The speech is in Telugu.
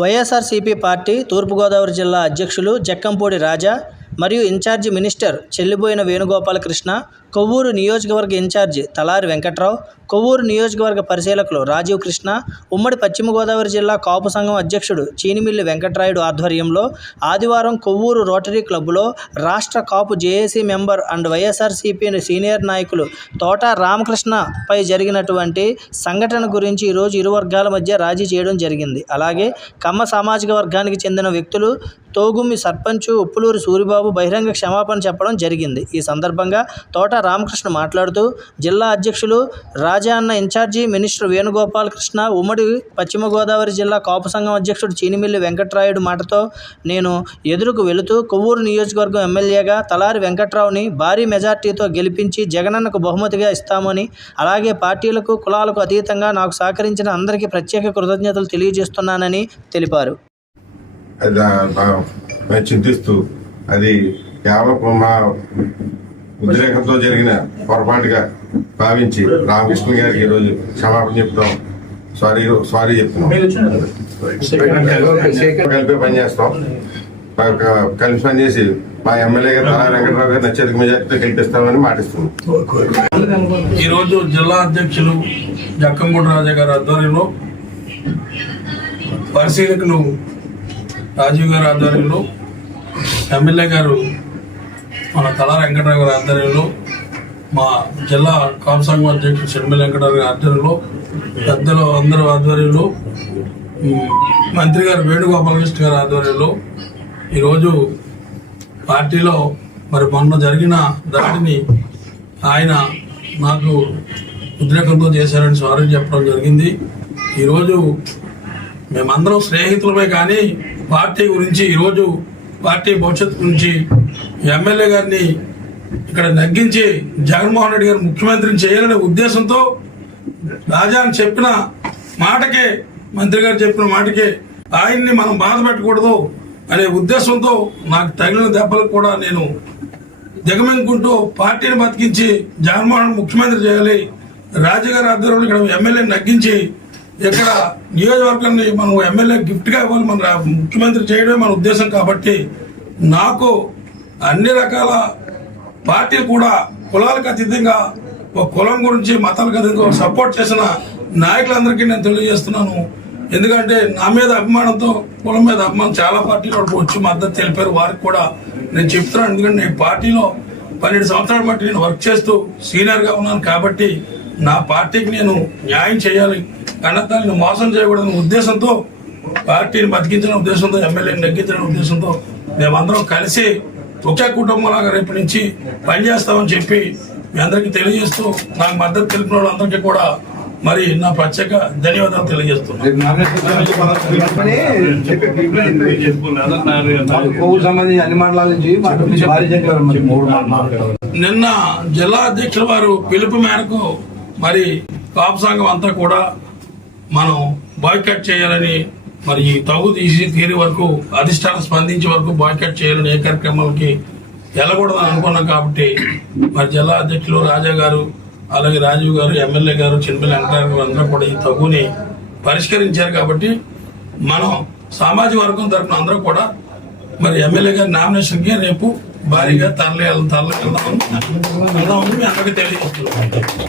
వైఎస్ఆర్సీపీ పార్టీ తూర్పుగోదావరి జిల్లా అధ్యక్షులు జక్కంపూడి రాజా మరియు ఇన్ఛార్జి మినిస్టర్ చెల్లిబోయిన వేణుగోపాలకృష్ణ, కొవ్వూరు నియోజకవర్గ ఇన్ఛార్జి తలారి వెంకట్రావు, కొవ్వూరు నియోజకవర్గ పరిశీలకులు రాజీవ్ కృష్ణ, ఉమ్మడి పశ్చిమ గోదావరి జిల్లా కాపు సంఘం అధ్యక్షుడు చీనిమిల్లి వెంకట్రాయుడు ఆధ్వర్యంలో ఆదివారం కొవ్వూరు రోటరీ క్లబ్లో రాష్ట్ర Kapu JAC member and YSRCP senior నాయకులు తోట రామకృష్ణపై జరిగినటువంటి సంఘటన గురించి ఈరోజు ఇరు వర్గాల మధ్య రాజీ చేయడం జరిగింది. అలాగే కమ్మ సామాజిక వర్గానికి చెందిన వ్యక్తులు తోగుమ్మి సర్పంచ్ ఉప్పులూరి సూరిబాబు బహిరంగ క్షమాపణ చెప్పడం జరిగింది. ఈ సందర్భంగా తోట రామకృష్ణ మాట్లాడుతూ, జిల్లా అధ్యక్షులు రాజా అన్న, ఇన్ఛార్జి మినిస్టర్ వేణుగోపాలకృష్ణ, ఉమ్మడి పశ్చిమ గోదావరి జిల్లా కాపు సంఘం అధ్యక్షుడు చీనిమిల్లి వెంకట్రాయుడు మాటతో నేను ఎదురుకు వెళుతూ కొవ్వూరు నియోజకవర్గం ఎమ్మెల్యేగా తలారి వెంకట్రావుని భారీ మెజార్టీతో గెలిపించి జగనన్నకు బహుమతిగా ఇస్తామని, అలాగే పార్టీలకు కులాలకు అతీతంగా నాకు సహకరించిన అందరికీ ప్రత్యేక కృతజ్ఞతలు తెలియజేస్తున్నానని తెలిపారు. చింతిస్తూ అది కేవలం మా ఉద్రేకంతో జరిగిన పొరపాటుగా భావించి రామకృష్ణ గారికి ఈరోజు క్షమాపణ చెప్తాం, సారీ చెప్తున్నాం. కలిపి పనిచేస్తాం, కలిసి పనిచేసి మా ఎమ్మెల్యే గారు తలారి వెంకటరావు గారిని అత్యధిక మెజార్టీతో గెలిపిస్తామని మాటిస్తున్నాం. ఈరోజు జిల్లా అధ్యక్షులు జక్కంపూడి రాజా గారి ఆధ్వర్యంలో, పరిశీలకులు రాజీవ్ గారి ఆధ్వర్యంలో, ఎమ్మెల్యే గారు మన తలారి వెంకటరావు గారి ఆధ్వర్యంలో, మా జిల్లా కాపు సంఘం అధ్యక్షుడు చెల్లిమిల్లి వెంకటరావు గారి ఆధ్వర్యంలో, పెద్దలు అందరూ ఆధ్వర్యంలో, మంత్రి గారు వేణుగోపాలకృష్ణ గారి ఆధ్వర్యంలో ఈరోజు పార్టీలో మరి మొన్న జరిగిన దాడిని ఆయన నాకు ఉద్రేకంతో చేశారని సారీ చెప్పడం జరిగింది. ఈరోజు మేమందరం స్నేహితులమే, కానీ పార్టీ గురించి, ఈరోజు పార్టీ భవిష్యత్తు గురించి ఎమ్మెల్యే గారిని ఇక్కడ నగ్గించి జగన్మోహన్ రెడ్డి గారు ముఖ్యమంత్రిని చేయాలనే ఉద్దేశంతో రాజాని చెప్పిన మాటకే, మంత్రి గారు చెప్పిన మాటకే ఆయన్ని మనం బాధ పెట్టకూడదు అనే ఉద్దేశంతో నాకు తగిలిన దెబ్బలకు కూడా నేను దిగమింగుకుంటూ పార్టీని బతికించి జగన్మోహన్ ముఖ్యమంత్రి చేయాలి, రాజుగారి ఆధ్వర్యంలో ఇక్కడ ఎమ్మెల్యేని నగ్గించి ఇక్కడ నియోజకవర్గాన్ని మనం ఎమ్మెల్యే గిఫ్ట్గా ఇవ్వాలి, మన ముఖ్యమంత్రి చేయడమే మన ఉద్దేశం. కాబట్టి నాకు అన్ని రకాల పార్టీలు కూడా కులాలకు అతీతంగా, ఒక కులం గురించి మతాలకు అతీతంగా సపోర్ట్ చేసిన నాయకులందరికీ నేను తెలియజేస్తున్నాను. ఎందుకంటే నా మీద అభిమానంతో, కులం మీద అభిమానం చాలా పార్టీలు వచ్చి మద్దతు తెలిపారు, వారికి కూడా నేను చెప్తున్నాను. ఎందుకంటే నేను పార్టీలో 12 సంవత్సరాలు బట్టి నేను వర్క్ చేస్తూ సీనియర్గా ఉన్నాను. కాబట్టి నా పార్టీకి నేను న్యాయం చేయాలి, కన్నతాన్ని మోసం చేయకూడదనే ఉద్దేశంతో, పార్టీని బతికించిన ఉద్దేశంతో, ఎమ్మెల్యేని నెగ్గించిన ఉద్దేశంతో మేమందరం కలిసి ఒకే కుటుంబంలాగా రేపు నుంచి పనిచేస్తామని చెప్పి మీ అందరికీ తెలియజేస్తూ, నాకు మద్దతు తెలిపిన వాళ్ళందరికీ కూడా మరి నా ప్రత్యేక ధన్యవాదాలు తెలియజేస్తున్నాను. నిన్న జిల్లా అధ్యక్షుల వారు పిలుపు మేరకు మరి కాపు సంఘం అంతా కూడా మనం బాయ్కట్ చేయాలని, మరి ఈ తగు తీరి వరకు అధిష్టానం స్పందించే వరకు బాయ్కట్ చేయాలని, ఏ కార్యక్రమాలకి వెళ్ళకూడదని అనుకున్నాం. కాబట్టి మరి జిల్లా అధ్యక్షులు రాజా గారు, అలాగే రాజీవ్ గారు, ఎమ్మెల్యే గారు, చెల్లిమిల్లి వెంకటరావు గారు అందరూ కూడా ఈ తగుని పరిష్కరించారు. కాబట్టి మనం సామాజిక వర్గం తరఫున అందరూ కూడా మరి ఎమ్మెల్యే గారి నామినేషన్కి రేపు భారీగా తరలికెళ్దామని మీ అందరికీ తెలియజేస్తున్నాం.